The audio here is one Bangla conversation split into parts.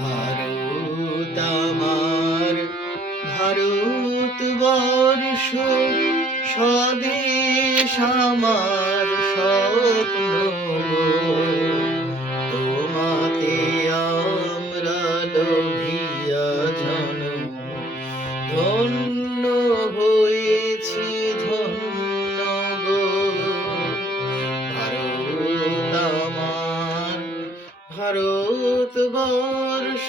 ভারত আমার ভারতবর্ষ, স্বদেশ আমার স্বপ্ন গো। তোমাতে আমরা লোভিয়া জনম, ধন্য হয়েছি ধন্য গো। ভারত আমার ভারতবর্ষ,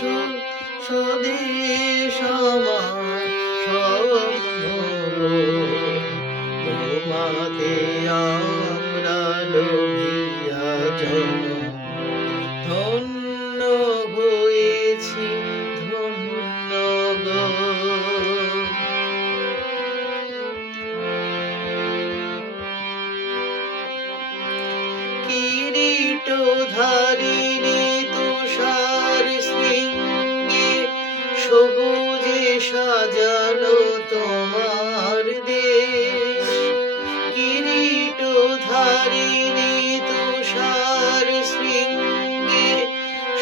স্বদেশ আমার স্বপ্ন গো। তোমাতে আমরা লোভিয়া জনম, ধন্য হয়েছি ধন্য গো। কিরীটধারিণী তুষার শৃঙ্গে, সবুজে সাজানো তোমার দেশ। কিরীটধারিণী তুষার শৃঙ্গে,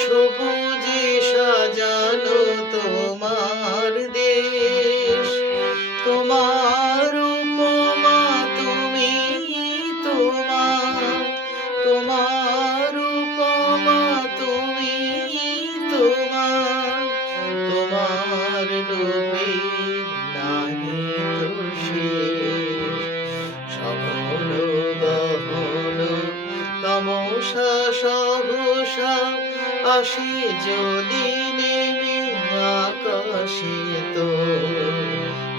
সবুজে সাজানো তোমার দেশ। তোমার উপমা তুমি, তোমার উপমা তুমি, তোমার রূপে নাহি তো শেষ। সঘন গহন তমসা সহসা, আসে যদি নেমে আকাশে তো,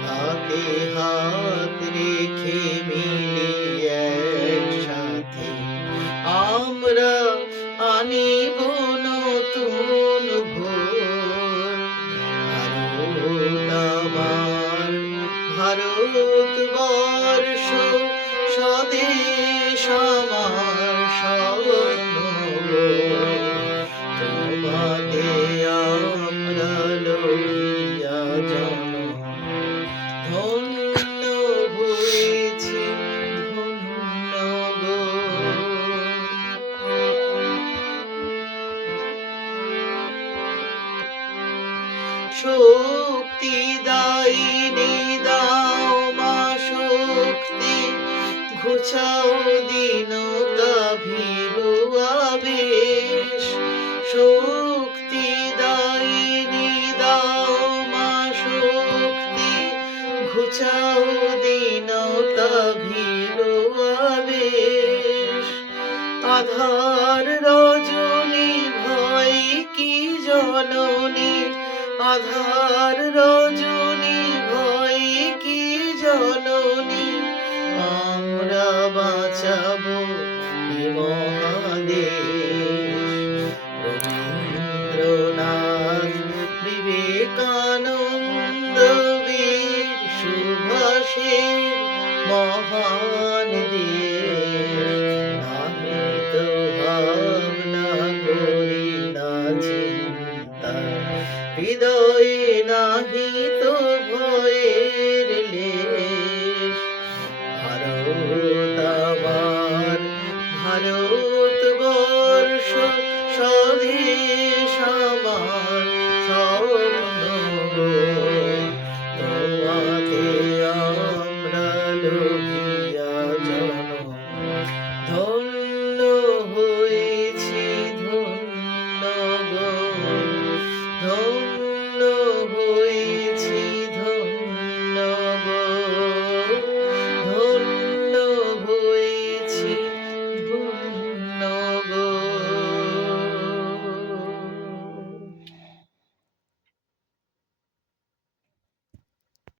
হাতে হাত রেখে মিলি একসাথে আমরা আনিব নতুন ভোর। ভারত আমার ভারতবর্ষ, স্বদেশ আমার স্বপ্ন গো। তোমাতে আমরা লোভিয়া জনম, ধন্য হয়েছি ধন্য গো। শক্তি দায়িনী দাও মা শক্তি, ঘুচাও দীনতা ভীরু আবেশ। শক্তি দায়িনী দাও মা শক্তি, ঘুচাও দীনতা ভীরু আবেশ। আধার রজনী ভয় কি জননী, আধার রজনী ভয় কি জননী। আমরা বাঁচাবো এ মহাদেশ। রবীন্দ্রনাথ, বিবেকানন্দ, বীর সুভাষের মহান দেশ। নাহি তো ভাবনা করি না চিন্তা, হৃদয়ে নাহি তো ভয়ের লেশ। ভারত আমার ভারতবর্ষ, স্বদেশ আমার স্বপ্ন গো।